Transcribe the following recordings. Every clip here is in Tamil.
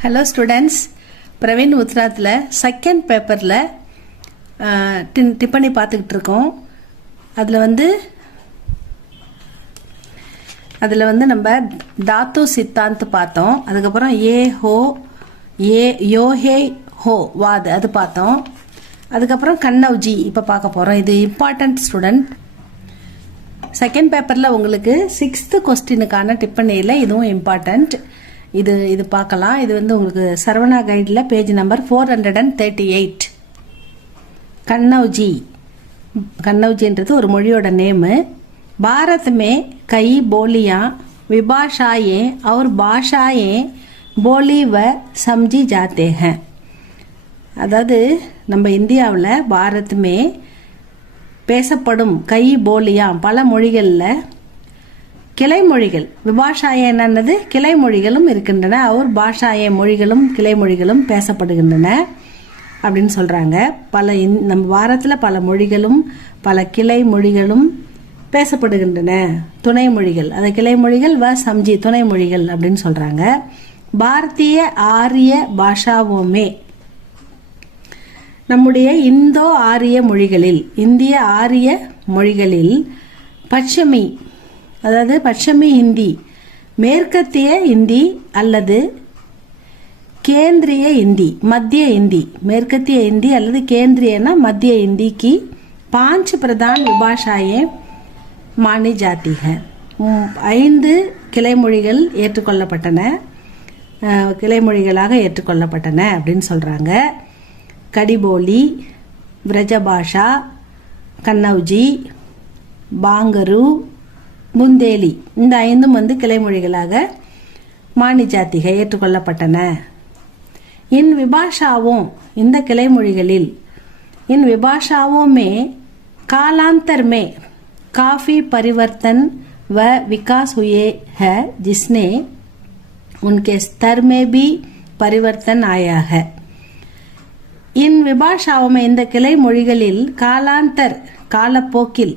ஹலோ ஸ்டூடெண்ட்ஸ், பிரவீன் உத்ராத்தில் செகண்ட் பேப்பரில் டிப்பனி பார்த்துக்கிட்டு இருக்கோம். அதில் வந்து நம்ம தாத்து சித்தாந்த் பார்த்தோம். அதுக்கப்புறம் யோ ஹே ஹோ வாது அது பார்த்தோம். அதுக்கப்புறம் கன்னௌஜி இப்போ பார்க்க போகிறோம். இது இம்பார்ட்டன்ட் ஸ்டூடெண்ட். செகண்ட் பேப்பரில் உங்களுக்கு 6th கொஸ்டினுக்கான டிப்பனியில் இதுவும் இம்பார்ட்டன்ட். இது பார்க்கலாம். இது வந்து உங்களுக்கு சரவணா கைடில் பேஜ் நம்பர் 438. கன்னௌஜின்றது ஒரு மொழியோட நேமு. பாரத் மே கை போலியா விபாஷாயே और பாஷாயே போலி வ சம்ஜி ஜாத்தே ஹேன். அதாவது நம்ம இந்தியாவில் பாரத் மே பேசப்படும் கை போலியா பல மொழிகளில் கிளைமொழிகள் விபாஷாய என்னது கிளைமொழிகளும் இருக்கின்றன. அவர் பாஷாய மொழிகளும் கிளைமொழிகளும் பேசப்படுகின்றன அப்படின்னு சொல்கிறாங்க. நம்ம பாரத்தில் பல மொழிகளும் பல கிளை மொழிகளும் பேசப்படுகின்றன. துணை மொழிகள் அது கிளைமொழிகள் வ சம்ஜி துணை மொழிகள் அப்படின்னு சொல்கிறாங்க. பாரதிய ஆரிய பாஷாவோமே நம்முடைய இந்தோ ஆரிய மொழிகளில் இந்திய ஆரிய மொழிகளில் பச்சமி அதாவது பச்சமி ஹிந்தி மேற்கத்திய இந்தி அல்லது கேந்திரிய இந்தி மத்திய இந்தி மேற்கத்திய இந்தி அல்லது கேந்திரியனா மத்திய இந்தி की 5 பிரதான் விபாஷாயே மானி ஜாத்தி है. 5 கிளைமொழிகள் ஏற்றுக்கொள்ளப்பட்டன, கிளைமொழிகளாக ஏற்றுக்கொள்ளப்பட்டன அப்படின்னு சொல்றாங்க. கடிபோலி, விரஜபாஷா, கன்னௌஜி, பாங்கரு, புந்தேலி இந்த 5ம் வந்து கிளைமொழிகளாக மானி ஜாத்திகை ஏற்றுக்கொள்ளப்பட்டன. इन विभाषाओं இந்த கிளைமொழிகளில் इन विभाषाओं में कालांतर में काफी परिवर्तन व विकास हुए हैं जिसने उनके स्तर में भी परिवर्तन आया है. इन विभाषाओं में இந்த கிளைமொழிகளில் காலாந்தர் காலப்போக்கில்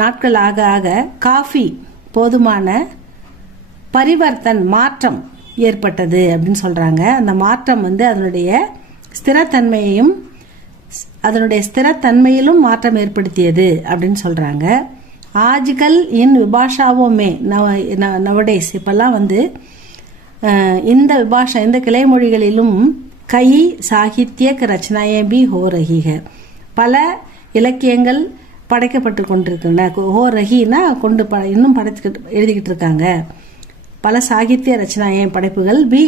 நாட்கள் ஆக ஆக காஃபி போதுமான பரிவர்த்தன் மாற்றம் ஏற்பட்டது அப்படின்னு சொல்றாங்க. அந்த மாற்றம் வந்து அதனுடைய ஸ்திரத்தன்மையிலும் மாற்றம் ஏற்படுத்தியது அப்படின்னு சொல்றாங்க. ஆஜ்கல் இன் விபாஷாவோமே நவடேஸ் இப்பெல்லாம் வந்து இந்த கிளைமொழிகளிலும் கை சாகித்யக் ரச்சனாயே பி ஹோ ரஹி ஹை. பல இலக்கியங்கள் படைக்கப்பட்டு கொண்டிருக்கின்றன. ஹோ ரஹினா இன்னும் எழுதிக்கிட்டு இருக்காங்க. பல சாகித்ய ரச்சனாயே படைப்புகள் பி